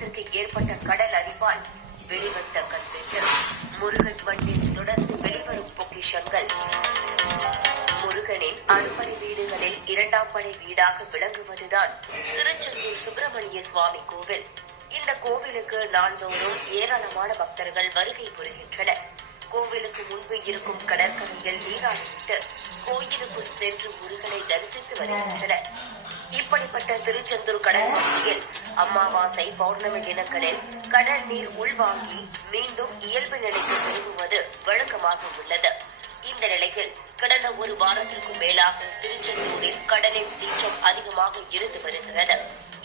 கிராமத்திற்கு ஏற்பட்ட கடல் அரிப்பால் வெளிவந்த கல்வெட்டு. முருகன் மண்ணில் தொடர்ந்து வெளிவரும் பொக்கிஷங்கள். முருகனின் அறுபடை வீடுகளில் இரண்டாம் படை வீடாக விளங்குவதுதான் திருச்செந்தூர் சுப்பிரமணிய சுவாமி கோவில். இந்த கோவிலுக்கு நாள்தோறும் ஏராளமான பக்தர்கள் வருகை புரிகின்றனர். கோவிலுக்கு முன்பு இருக்கும் கடற்கரையில் நீராடிவிட்டு கோயிலுக்குள் சென்று முருகனை தரிசித்து வருகின்றனர். இப்படிப்பட்ட திருச்செந்தூர் கடல் பகுதியில் அமாவாசை, பௌர்ணமி தினங்களில் கடல் நீர் உள்வாங்கி மீண்டும் இயல்பு நிலைக்கு திரும்புவது வழக்கமாக உள்ளது. இந்த நிலையில் கடந்த ஒரு வாரத்திற்கும் மேலாக திருச்செந்தூரில் கடலின் சீற்றம் அதிகமாக இருந்து வருகிறது.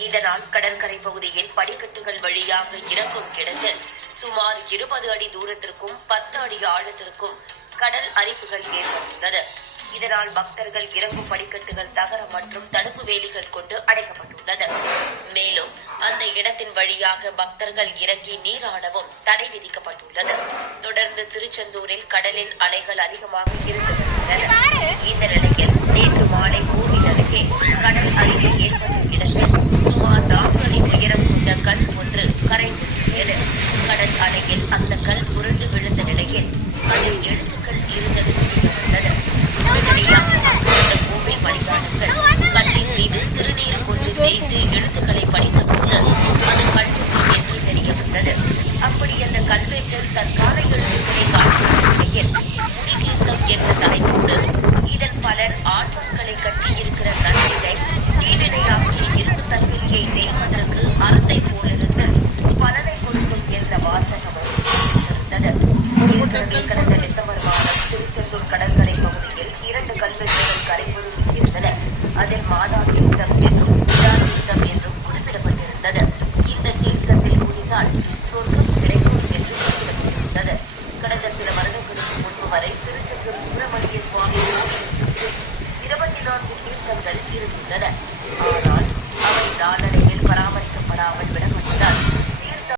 இதனால் கடற்கரை பகுதியில் படிக்கட்டுகள் வழியாக இறங்கும் இடத்தில் சுமார் 20 அடி தூரத்திற்கும் 10 அடி ஆழத்திற்கும் கடல் அரிப்புகள் ஏற்பட்டுள்ளது. இதனால் பக்தர்கள் இறங்கும் படிக்கட்டுகள் தகரம் மற்றும் தடுப்பு வேலிகள் கொண்டு அடைக்கப்பட்டுள்ளது. மேலும் அந்த இடத்தின் வழியாக பக்தர்கள் இறங்கி நீராடவும் தடை விதிக்கப்பட்டுள்ளது. தொடர்ந்து திருச்செந்தூரில் கடலின் அலைகள் அதிகமாக இருந்து வருகின்றன. இந்த நிலையில் நேற்று மாலை கோவில் அருகே கடல் அரிப்பு ஏற்பட்ட இடத்தில் சுமார் 4 அடி உயரம் கொண்ட கல் ஒன்று கரைந்துள்ளது. கடல் அலையில் அந்த கல் புரண்டு விழுந்த நிலையில் அதில் எழுத்துக்கள் இருந்தது தெரியவந்தது. கோவில் பணியாளர்கள் கல்லின் மீது திருநீர் கொண்டு தேய்த்து எழுத்துக்களை படித்த போது அது கல்வெட்டு என்று தெரிய வந்தது. அப்படி அந்த கல்வெட்டில் தற்கால எழுத்துக்களை காட்டிய நிலையில் முடிதீர்த்தம் என்ற தலைப்போடு இதன் பலன் ஆன்மாக்களை கட்டி இருக்கிற நன்றினை தீவினையாற்றி இருப்பு தன்மையை தேய்வதற்கு அறத்தை போலிருந்து பலனை கொடுக்கும் என்ற வாசகமும் பெற்றிருந்தது. ஏற்கனவே கடந்த டிசம்பர் மாதம் திருச்செந்தூர் கடற்கரை பகுதியில் 2 கல்வெட்டுகள் கரைபொதுங்கி இருந்தன. அதில் மாதா தீர்த்தம் என்றும் விழா தீர்த்தம் என்றும் குறிப்பிடப்பட்டிருந்தது. இந்த தீர்த்தத்தில் குடித்தால் சொர்க்கம் கிடைக்கும் என்று குறிப்பிடப்பட்டிருந்தது. கடந்த சில வருடங்களுக்கு முன்பு வரை திருச்செந்தூர் சுப்பிரமணிய சுவாமி கோவிலை சுற்றி 24 தீர்த்தங்கள் இருந்துள்ளன. ஆனால் அவை நாளடைவில் பராமரிக்கப்படாமல் விடப்பட்டதால்